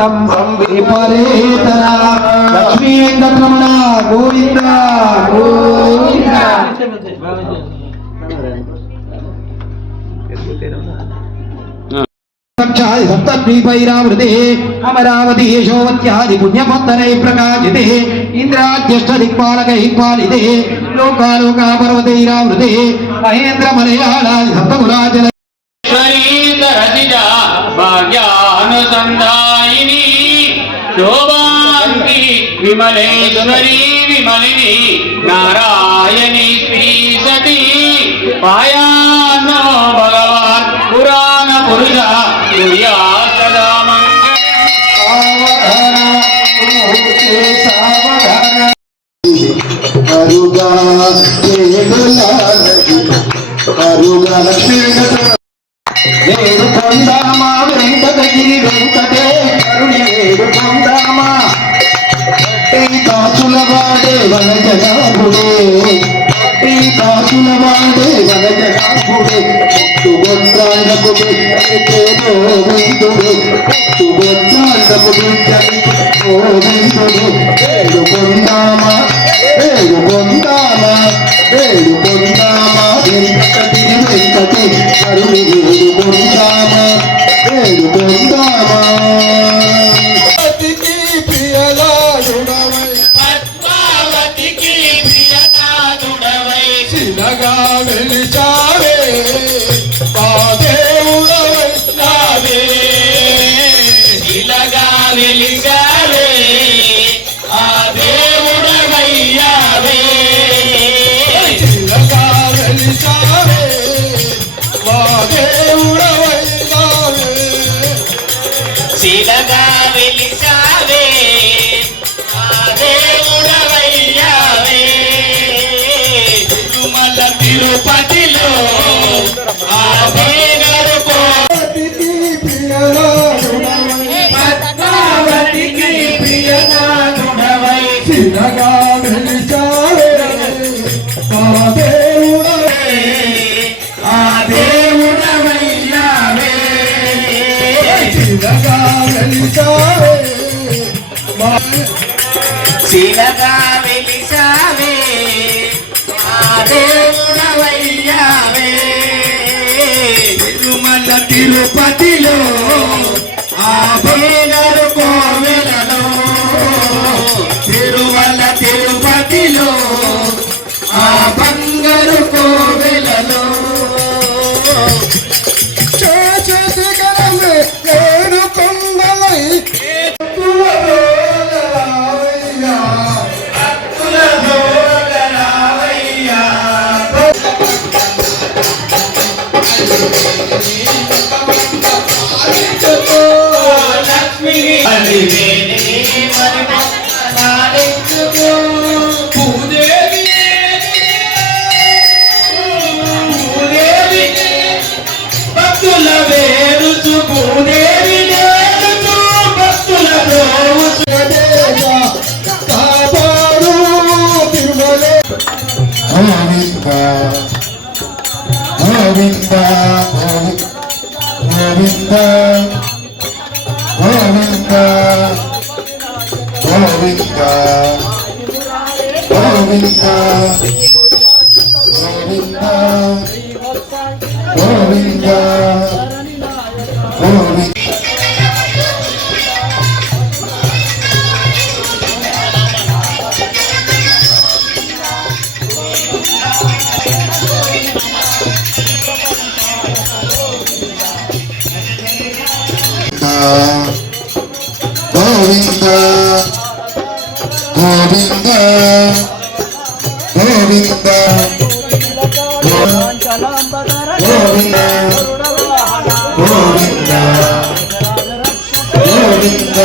विपरीतना लक्ष्मी वेंकटरमण गोविंद गोविंद सप्तद्वीपैरावृते अमरावती यशोवत्यादि पुण्यपत्तनै प्रकाशिते इंद्राद्यष्ट दिक्पालकैः पालिते लोकालोका पर्वतैरावृते महेन्द्र मलयाळादि सप्तकुलाचल भाग्यानुसंधायिनी शोभांति विमलेश्वरी विमलिनी नारायणी श्री सती पायानो भगवान पुराण पुरुष सूर्या सदा వేడుకొందామా వెంకటగిరి వెంకటే కరుణి వేడుకొందామా కాసుల వాడే వనజనాభుడే కాసుల వాడే వనజనాభుడే గోత్రాండపుడే గోవిందుడే గోత్రాండపుడే గోవిందుడు వేడుకొందామా వేడుకొందామా వేడుకొందామా వెంకటగిరి వెంకటే కరుణి వేడుకొందామా వేడుకొందామా పద్మావతికి ప్రియనాథుడవై చిలగా వెలిచావే పాదేవుడవై నావే ఇలాగా వెలిగావే ఆ దేవుడవయ్యావే చిలగా వెలిచావే పాదేవుడవై నావే శిలగా వెలిసావే ఆ దేవుడవయ్యావే తిరుమల తిరుపతిలో ఆ వేగరు పద్మావతికి ప్రియనాథుడవై చిలగా వెలిచావే పాదేవుడవై ఆ దేవుడవయ్యావే చిలగా వెలిచావే శిలగా వెలిసావే ఆ దేవుడవయ్యావే తిరుమల తిరుపతిలో ఆ వేగరు కోవెలలో తిరుమల తిరుపతిలో ఆ బంగారు కోవెలలో శిఖరమే ఏడు కొండలై భక్తుల వేరుచు భూదేవి వేరుచు భక్తుల రోవుచు కాపాడు తిరుమలే గోవింద గోవింద గోవింద గోవింద గోవింద గోవింద గోవింద గోవింద గోవింద గోవింద గోవింద గోవింద గోవింద గోవింద గోవింద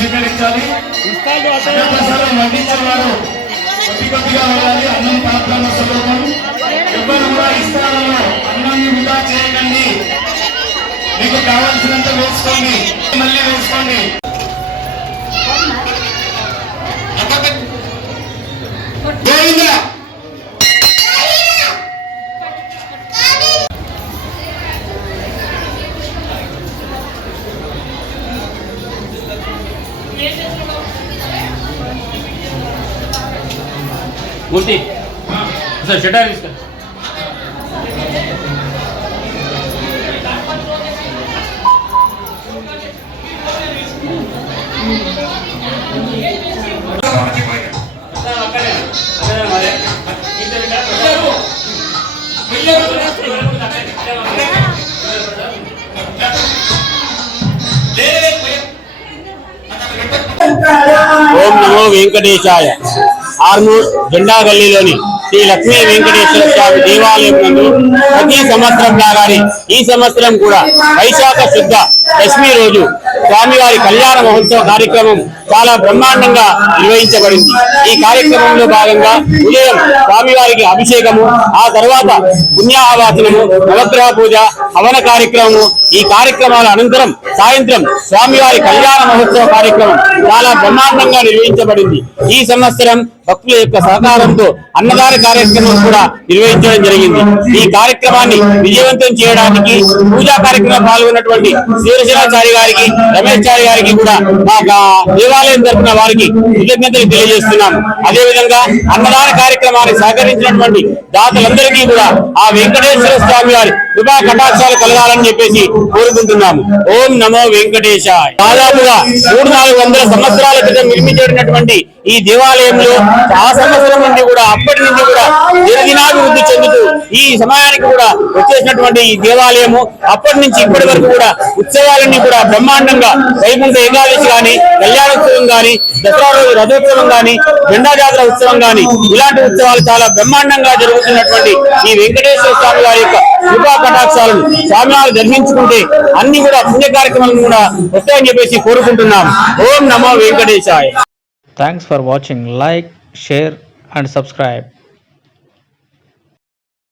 స్వీకరించాలి. ప్రసాదం వడ్డించిన వారు కొద్ది కొద్దిగా వెళ్ళాలి. అన్నం పాత్రలో స్వరూపం. ఎవరు కూడా ఇస్తారలో అన్నాన్ని వృధా చేయకండి. మీకు కావాల్సినంత వేసుకోండి, మళ్ళీ వేసుకోండి. గోవిందా మూర్తి సార్ షటర్ తీసుకో. ఓం నమో వెంకటేశాయ. ఆర్మూర్ జెండా గల్లీలోని శ్రీ లక్ష్మీ వెంకటేశ్వర స్వామి దేవాలయం నందు ప్రతి సంవత్సరం లాగానే ఈ సంవత్సరం కూడా వైశాఖ శుద్ధ దశమి రోజు స్వామివారి కళ్యాణ మహోత్సవ కార్యక్రమం చాలా బ్రహ్మాండంగా నిర్వహించబడింది. ఈ కార్యక్రమంలో భాగంగా ఉదయం స్వామివారికి అభిషేకము, ఆ తర్వాత పుణ్యాహవాచనము, నవగ్రహ పూజ, హవన కార్యక్రమము, ఈ కార్యక్రమాల అనంతరం సాయంత్రం స్వామివారి కళ్యాణ మహోత్సవ కార్యక్రమం చాలా బ్రహ్మాండంగా నిర్వహించబడింది. ఈ సంవత్సరం భక్తుల యొక్క సహకారంతో అన్నదాన కార్యక్రమం కూడా నిర్వహించడం జరిగింది. ఈ కార్యక్రమాన్ని విజయవంతం చేయడానికి పూజా కార్యక్రమం పాల్గొన్నటువంటి శ్రీరచనాచారి గారికి, రమేష్ చారి గారికి కూడా మా దేవాలయం తరఫున వారికి కృతజ్ఞతలు తెలియజేస్తున్నాము. అదేవిధంగా అన్నదాన కార్యక్రమాన్ని సహకరించినటువంటి దాతలందరికీ కూడా ఆ వెంకటేశ్వర స్వామి వారి కృపా కటాక్షాలు కలగాలని చెప్పేసి కోరుకుంటున్నాము. ఓం నమో వెంకటేశాయ. దాదాపుగా 300-400 సంవత్సరాల క్రితం నిర్మించబడినటువంటి ఈ దేవాలయంలో ఆ సంవత్సరం నుండి కూడా అప్పటి నుంచి కూడా దినదినాభివృద్ధి చెందుతూ ఈ సమయానికి కూడా వచ్చేసినటువంటి ఈ దేవాలయము అప్పటి నుంచి ఇప్పటి వరకు కూడా ఉత్సవాలన్నీ కూడా బ్రహ్మాండంగా వైకుంఠ ఏకాదశి గాని, కళ్యాణోత్సవం గాని, దసరా రోజు రథోత్సవం గాని, జెండా జాతర ఉత్సవం గాని, ఇలాంటి ఉత్సవాలు చాలా బ్రహ్మాండంగా జరుగుతున్నటువంటి ఈ వెంకటేశ్వర స్వామి వారి యొక్క కృపా కటాక్షాలను స్వామివారు దర్శించుకుంటే అన్ని కూడా పుణ్య కార్యక్రమాలను కూడా వస్తాయని చెప్పేసి కోరుకుంటున్నాం. ఓం నమో వెంకటేశాయ. Thanks for watching. Like, share and subscribe.